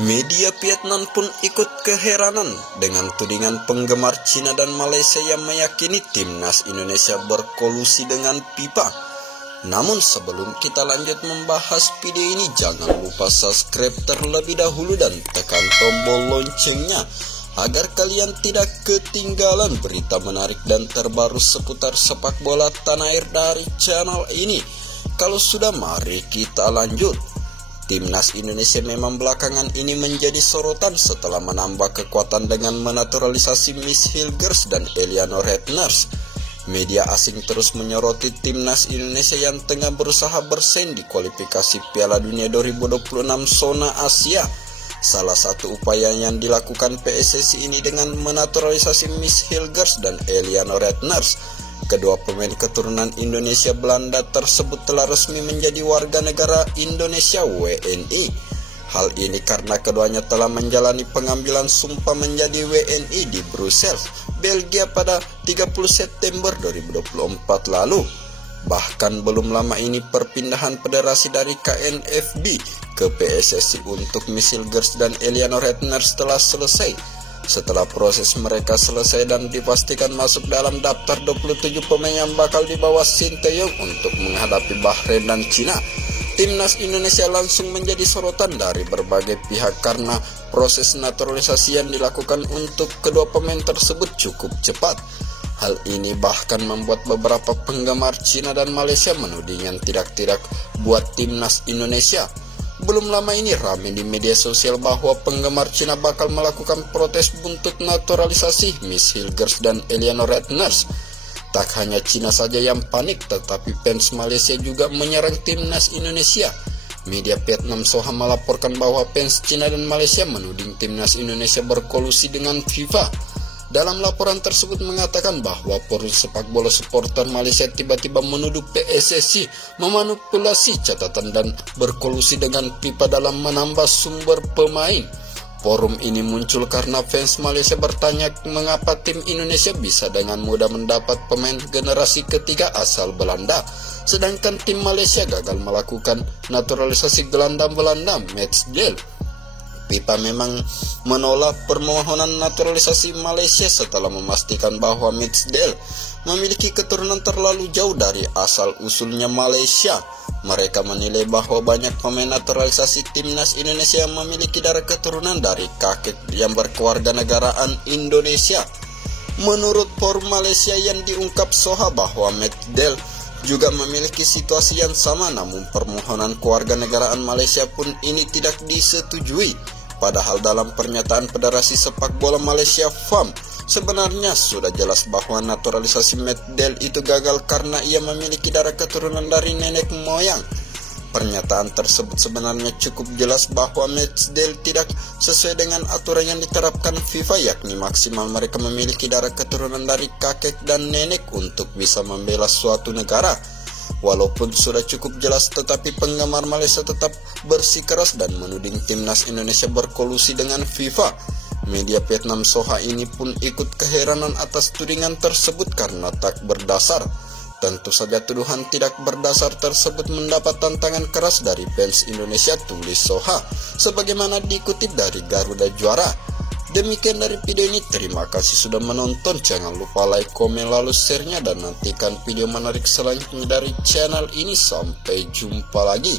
Media Vietnam pun ikut keheranan dengan tudingan penggemar Cina dan Malaysia yang meyakini timnas Indonesia berkolusi dengan FIFA. Namun sebelum kita lanjut membahas video ini, jangan lupa subscribe terlebih dahulu dan tekan tombol loncengnya agar kalian tidak ketinggalan berita menarik dan terbaru seputar sepak bola tanah air dari channel ini. Kalau sudah, mari kita lanjut. Timnas Indonesia memang belakangan ini menjadi sorotan setelah menambah kekuatan dengan menaturalisasi Miss Hilgers dan Eliano Redners. Media asing terus menyoroti timnas Indonesia yang tengah berusaha bersaing di kualifikasi Piala Dunia 2026 zona Asia. Salah satu upaya yang dilakukan PSSI ini dengan menaturalisasi Miss Hilgers dan Eliano Redners. Kedua pemain keturunan Indonesia Belanda tersebut telah resmi menjadi warga negara Indonesia WNI. Hal ini karena keduanya telah menjalani pengambilan sumpah menjadi WNI di Brussels, Belgia pada 30 September 2024 lalu. Bahkan belum lama ini perpindahan federasi dari KNFB ke PSSI untuk Miss Hilgers dan Eliano Redners telah selesai. Setelah proses mereka selesai dan dipastikan masuk dalam daftar 27 pemain yang bakal dibawa Sinteyong untuk menghadapi Bahrain dan Cina, timnas Indonesia langsung menjadi sorotan dari berbagai pihak karena proses naturalisasi yang dilakukan untuk kedua pemain tersebut cukup cepat. Hal ini bahkan membuat beberapa penggemar Cina dan Malaysia menuding yang tidak-tidak buat timnas Indonesia. Belum lama ini ramai di media sosial bahwa penggemar Cina bakal melakukan protes buntut naturalisasi Miss Hilgers dan Eliano Redners. Tak hanya Cina saja yang panik, tetapi fans Malaysia juga menyerang timnas Indonesia. Media Vietnam Soha melaporkan bahwa fans Cina dan Malaysia menuding timnas Indonesia berkolusi dengan FIFA. Dalam laporan tersebut mengatakan bahwa forum sepak bola supporter Malaysia tiba-tiba menuduh PSSI memanipulasi catatan dan berkolusi dengan FIFA dalam menambah sumber pemain. Forum ini muncul karena fans Malaysia bertanya mengapa tim Indonesia bisa dengan mudah mendapat pemain generasi ketiga asal Belanda, sedangkan tim Malaysia gagal melakukan naturalisasi gelandang Belanda Mats Del. FIFA memang menolak permohonan naturalisasi Malaysia setelah memastikan bahwa Mats Del memiliki keturunan terlalu jauh dari asal-usulnya Malaysia. Mereka menilai bahwa banyak pemain naturalisasi timnas Indonesia yang memiliki darah keturunan dari kakek yang berkewarganegaraan Indonesia. Menurut forum Malaysia yang diungkap Soha bahwa Mats Del juga memiliki situasi yang sama, namun permohonan kewarganegaraan Malaysia pun ini tidak disetujui. Padahal dalam pernyataan Federasi Sepak Bola Malaysia FAM, sebenarnya sudah jelas bahwa naturalisasi Mats Del itu gagal karena ia memiliki darah keturunan dari nenek moyang. Pernyataan tersebut sebenarnya cukup jelas bahwa Mats Del tidak sesuai dengan aturan yang diterapkan FIFA, yakni maksimal mereka memiliki darah keturunan dari kakek dan nenek untuk bisa membela suatu negara. Walaupun sudah cukup jelas, tetapi penggemar Malaysia tetap bersikeras dan menuding timnas Indonesia berkolusi dengan FIFA. Media Vietnam Soha ini pun ikut keheranan atas tudingan tersebut karena tak berdasar. Tentu saja tuduhan tidak berdasar tersebut mendapat tantangan keras dari fans Indonesia, tulis Soha, sebagaimana dikutip dari Garuda Juara. Demikian dari video ini, terima kasih sudah menonton. Jangan lupa like, komen, lalu share-nya, dan nantikan video menarik selanjutnya dari channel ini. Sampai jumpa lagi.